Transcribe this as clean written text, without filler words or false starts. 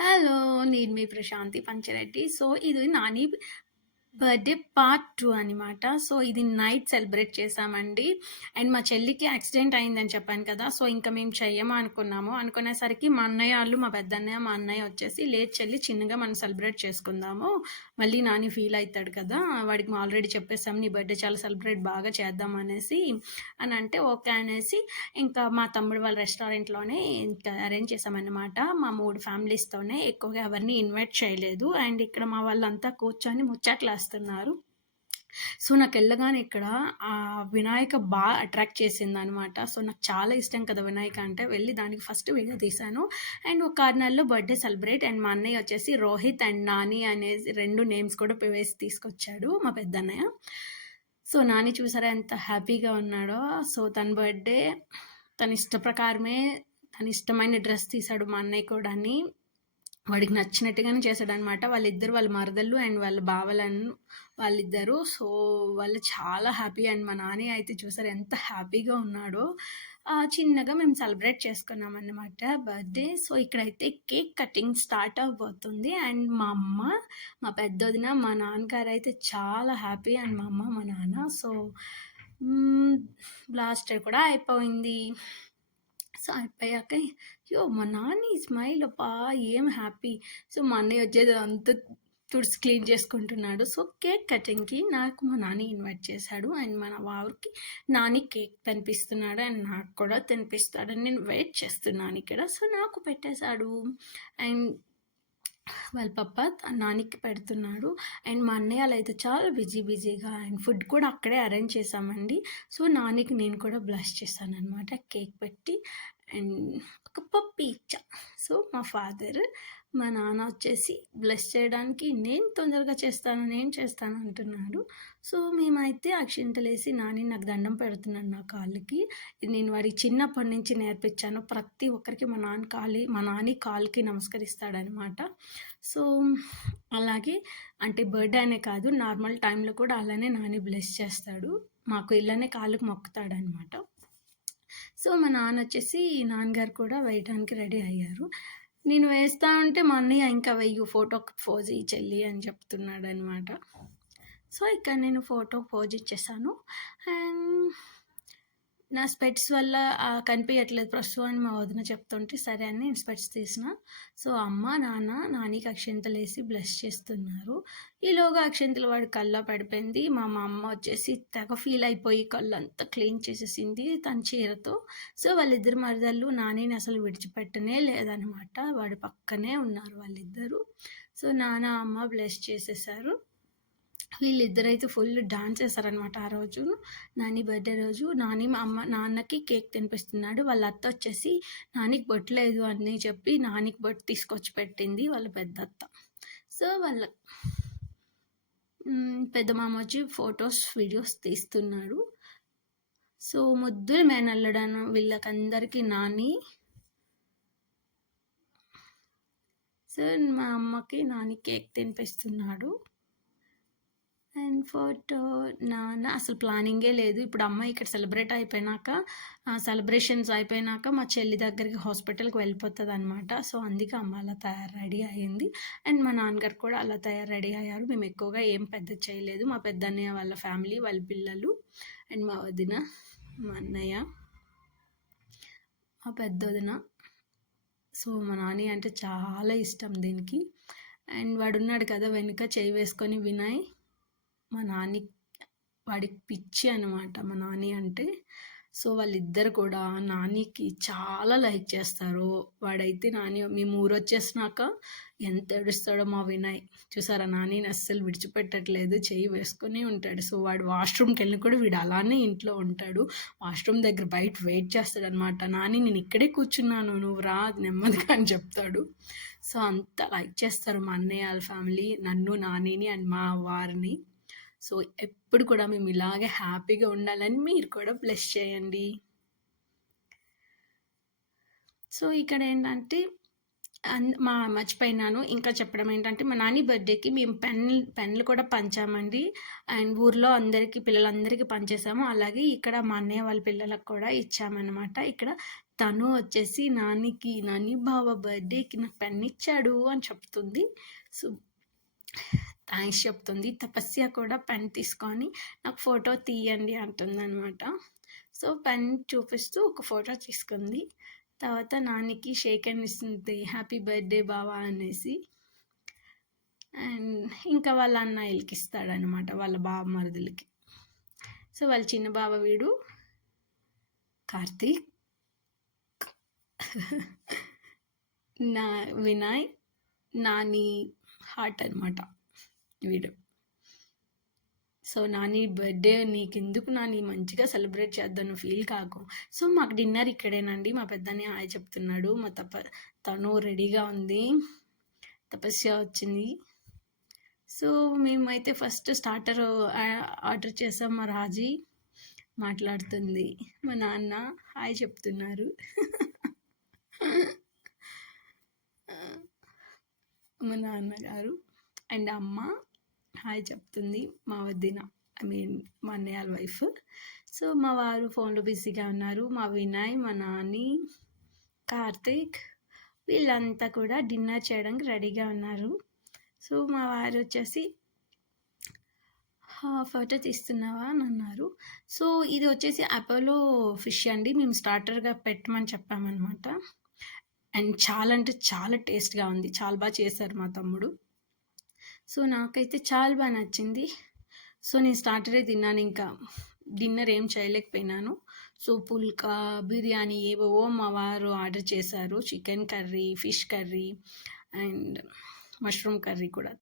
Hello! నేను మీ Prashanti Panchareddy. So, ఇది Nani birthday part 2 అనమాట. సో, ఇది నైట్ సెలబ్రేట్ చేశామండి. అండ్ మా చెల్లికి యాక్సిడెంట్ అయిందని చెప్పాను కదా! సో, ఇంక మేము చెయ్యము అనుకున్నాము. అనుకునేసరికి మా అన్నయ్య ఆళ్ళు, మా పెద్దన్నయ్య, మా అన్నయ్య వచ్చేసి, "లేదు చెల్లి చిన్నగా మనం సెలబ్రేట్ చేసుకుందాము. మళ్ళీ నాని ఫీల్ అయితాడు కదా! వాడికి ఆల్రెడీ చెప్పేసాం నీ బర్త్‌డే చాలా సెలబ్రేట్ బాగా చేద్దాం" అనేసి అనంటే, ఓకే అనేసి ఇంకా మా తమ్ముడు వాళ్ళ రెస్టారెంట్‌లోనే ఇంకా అరేంజ్ చేశామన్నమాట. మా 3 ఫ్యామిలీస్‌తోనే ఎక్కువగా ఎవరిని ఇన్వైట్ చేయలేదు. అండ్ ఇక్కడ మా వాళ్ళంతా కూర్చొని ముచ్చట్లేస్తున్నారు. సో, నాకెళ్ళగానే ఇక్కడ వినాయక అట్రాక్ట్ చేసిందనమాట. సో, నాకు చాలా ఇష్టం కదా వినాయక అంటే. వెళ్ళి దానికి ఫస్ట్ వీడియో తీశాను. అండ్ ఒక 6 నెలల్లో బర్త్‌డే సెలబ్రేట్ అండ్ మా అన్నయ్య వచ్చేసి రోహిత్ అండ్ నాని అనేసి 2 నేమ్స్ కూడా వేసి తీసుకొచ్చాడు మా పెద్దన్నయ్య. సో, నాని చూసారా ఎంత హ్యాపీగా ఉన్నాడో. సో, తన బర్త్‌డే తన ఇష్ట ప్రకారమే తన ఇష్టమైన డ్రెస్ తీశాడు మా అన్నయ్య కూడాని. వాడికి నచ్చినట్టుగానే చేశాడనమాట. వాళ్ళిద్దరు వాళ్ళ మరదళ్ళు అండ్ వాళ్ళ బావలను వాళ్ళిద్దరూ. సో, వాళ్ళు చాలా హ్యాపీ అండ్ మా నాని అయితే చూసారు ఎంత హ్యాపీగా ఉన్నాడో. చిన్నగా మేము సెలబ్రేట్ చేసుకున్నామన్నమాట బర్త్‌డే. సో, ఇక్కడైతే కేక్ కటింగ్ స్టార్ట్ అవ్వబోతుంది. అండ్ మా అమ్మ, మా పెద్దొదిన, మా నాన్నగారైతే చాలా హ్యాపీ అండ్ మా అమ్మ, మా నాన్న. సో, బ్లాస్టర్ కూడా అయిపోయింది. సో, అయిపోయాక మా నాని స్మైల్ అబ్బా! ఏం హ్యాపీ. సో, మా అన్నయ్య వచ్చేది అంతా తుడిసి క్లీన్ చేసుకుంటున్నాడు. సో, కేక్ కటింగ్‌కి నాకు మా నాని ఇన్వైట్ చేశాడు. అండ్ మన వారికి నాని కేక్ తినిపిస్తున్నాడు. అండ్ నాకు కూడా తినిపిస్తాడని నేను వెయిట్ చేస్తున్నాను ఇక్కడ. సో, నాకు పెట్టేశాడు. అండ్ వాళ్ళ పప్ప నానికి పెడుతున్నాడు. అండ్ మా అన్నయ్యలైతే చాలా బిజీగా అండ్ ఫుడ్ కూడా అక్కడే అరేంజ్ చేశామండి. సో, నానికి నేను కూడా బ్లెస్ చేశాననమాట కేక్ పెట్టి. అండ్ ఒక పప్పీ ఇచ్చా. సో, మా ఫాదర్, మా నాన్న వచ్చేసి బ్లెస్ చేయడానికి నేను తొందరగా చేస్తాను, నేను చేస్తాను అంటున్నాడు. సో, మేమైతే అక్షింతలేసి నాని నాకు దండం పెడుతున్నాడు నా కాళ్ళకి. ఇది నేను వాడికి చిన్నప్పటి నుంచి నేర్పించాను. ప్రతి ఒక్కరికి మా నాని కాలుకి నమస్కరిస్తాడనమాట. సో, అలాగే అంటే బర్త్‌డే అనే కాదు నార్మల్ టైంలో కూడా అలానే నాని బ్లెస్ చేస్తాడు. మాకు ఇలానే కాళ్ళకి మొక్కుతాడనమాట. సో, మా నాన్నొచ్చేసి నాన్నగారు కూడా వేయటానికి రెడీ అయ్యారు. నేను వేస్తా ఉంటే మా అన్నయ్య ఇంకా వెయ్యి ఫోటోకి పోజ్ ఇయ్యి చెల్లి అని చెప్తున్నాడనమాట. సో, ఇక్కడ నేను ఫోటోకి పోజ్ ఇచ్చేసాను. అండ్ నా స్పెట్స్ వల్ల కనిపియట్లేదు ప్రస్తుతం అని మా వదిన చెప్తుంటే సరే అని నేను స్పెట్స్ తీసిన. సో, అమ్మ, నాన్న నానికి అక్షింతలేసి బ్లెస్ చేస్తున్నారు. ఈలోగా అక్షింతలు వాడి కళ్ళలో పడిపోయింది. మా అమ్మ వచ్చేసి తెగ ఫీల్ అయిపోయి కళ్ళంతా క్లీన్ చేసేసింది తన చీరతో. సో, వాళ్ళిద్దరు మరదళ్ళు నానిని అసలు విడిచిపెట్టనే లేదనమాట. వాడి పక్కనే ఉన్నారు వాళ్ళిద్దరూ. సో, నాన్న, అమ్మ బ్లెస్ చేసేసారు. వీళ్ళిద్దరైతే ఫుల్ డాన్స్ చేశారనమాట ఆ రోజు. నాని బర్త్‌డే రోజు. నాన్నకి కేక్ తినిపిస్తున్నాడు. వాళ్ళ అత్త వచ్చేసి నానికి బొట్టు లేదు అని చెప్పి నానికి బొట్టు తీసుకొచ్చి పెట్టింది వాళ్ళ పెద్దత్త. సో, వాళ్ళ పెద్ద మామ వచ్చి ఫొటోస్, వీడియోస్ తీస్తున్నాడు. సో, ముద్దుల మేనల్లుడను వీళ్ళకందరికీ నాని. సో, మా అమ్మకి నాని కేక్ తినిపిస్తున్నాడు. అండ్ ఫోటో నాన్న అసలు ప్లానింగే లేదు. ఇప్పుడు అమ్మాయి ఇక్కడ సెలబ్రేషన్స్ అయిపోయినాక మా చెల్లి దగ్గరికి హాస్పిటల్‌కి వెళ్ళిపోతదనమాట. సో, అందుకే అమ్మ అలా రెడీ అయింది. అండ్ మా నాన్నగారు కూడా అలా రెడీ అయ్యారు. మేము ఎక్కువగా ఏం పెద్దది చేయలేదు. మా పెద్దన్నయ్య వాళ్ళ ఫ్యామిలీ, వాళ్ళ పిల్లలు అండ్ మా వదిన, మా అన్నయ్య, మా పెద్దొదిన. సో, మా నాని అంటే చాలా ఇష్టం దీనికి. అండ్ వాడున్నాడు కదా వెనుక చేయి వేసుకొని వినయ్. మా నాని వాడికి పిచ్చి అనమాట మా నాని అంటే. సో, వాళ్ళిద్దరు కూడా నానికి చాలా లైక్ చేస్తారు. వాడైతే మేము ఊరొచ్చేసినాక ఎంత ఏడుస్తాడో మా వినయ్. చూసారా నానిని అస్సలు విడిచిపెట్టట్లేదు. చెయ్యి వేసుకొని ఉంటాడు. సో, వాడు వాష్‌రూమ్‌కి వెళ్ళిన కూడా వీడు అలానే ఇంట్లో ఉంటాడు. వాష్‌రూమ్ దగ్గర బయట వెయిట్ చేస్తాడనమాట. నాని నేను ఇక్కడే కూర్చున్నాను నువ్వు రా నెమ్మదిగా అని చెప్తాడు. సో, అంత లైక్ చేస్తారు మా అన్నయ్య వాళ్ళ ఫ్యామిలీ నన్ను, నానిని అండ్ మా వారిని. సో, ఎప్పుడు కూడా మేము ఇలాగే హ్యాపీగా ఉండాలని మీరు కూడా బ్లెస్ చేయండి. సో, ఇక్కడ ఏంటంటే మర్చిపోయినాను ఇంకా చెప్పడం ఏంటంటే, మా నాని బర్త్‌డేకి మేము పెన్నులు కూడా పంచామండి. అండ్ ఊర్లో పిల్లలందరికీ పంచేసాము. అలాగే ఇక్కడ మా అన్నయ్య వాళ్ళ పిల్లలకు కూడా ఇచ్చామనమాట. ఇక్కడ తను వచ్చేసి నాని బావ బర్త్‌డేకి నాకు పెన్నిచ్చాడు అని చెప్తుంది. సో, థ్యాంక్స్ చెప్తుంది. తపస్య కూడా పెన్ తీసుకొని నాకు ఫోటో తీయండి అంటుందనమాట. సో, పెన్ చూపిస్తూ ఒక ఫోటో తీసుకుంది. తర్వాత నానికి షేక్ హ్యాండ్ ఇస్తుంది, హ్యాపీ బర్త్డే బావా అనేసి. అండ్ ఇంకా వాళ్ళ అన్నయ్యలకి ఇస్తాడనమాట, వాళ్ళ బావమరుదులకి. సో వాళ్ళ చిన్న బావ వీడు కార్తీక్, నా వినయ్, నాని హార్ట్ అనమాట వీడు. సో నాని బర్త్డే నీకెందుకు నాని, మంచిగా సెలబ్రేట్ చేద్దాను ఫీల్ కాకు. సో మాకు డిన్నర్ ఇక్కడేనండి. మా పెద్దని హాయ్ చెప్తున్నాడు. తను రెడీగా ఉంది. తపస్య వచ్చింది. సో మేమైతే ఫస్ట్ స్టార్టర్ ఆర్డర్ చేసాం. మా రాజీ మాట్లాడుతుంది. మా నాన్న హాయ్ చెప్తున్నారు. మా నాన్నగారు అండ్ అమ్మ హాయ్ చెప్తుంది. మా వదిన, మా అన్నయ్య వైఫ్. సో మా వారు ఫోన్లో బిజీగా ఉన్నారు. మా వినయ్, మా నాని, కార్తీక్ వీళ్ళంతా కూడా డిన్నర్ చేయడానికి రెడీగా ఉన్నారు. సో మా వారు వచ్చేసి ఫోటో తీస్తున్నావా అని అన్నారు. సో ఇది వచ్చేసి అపోలో ఫిష్ అండి. మేము స్టార్టర్గా పెట్టమని చెప్పామన్నమాట. అండ్ చాలా అంటే చాలా టేస్ట్గా ఉంది. చాలా బాగా చేశారు మా తమ్ముడు. సో నాకైతే చాలా బాగా నచ్చింది. సో నేను స్టార్టరే తిన్నాను, ఇంకా డిన్నర్ ఏం చేయలేకపోయినాను. సో పుల్కా, బిర్యానీ ఏవేవో మా వారు ఆర్డర్ చేశారు. Chicken curry, fish curry and mushroom curry కూడా.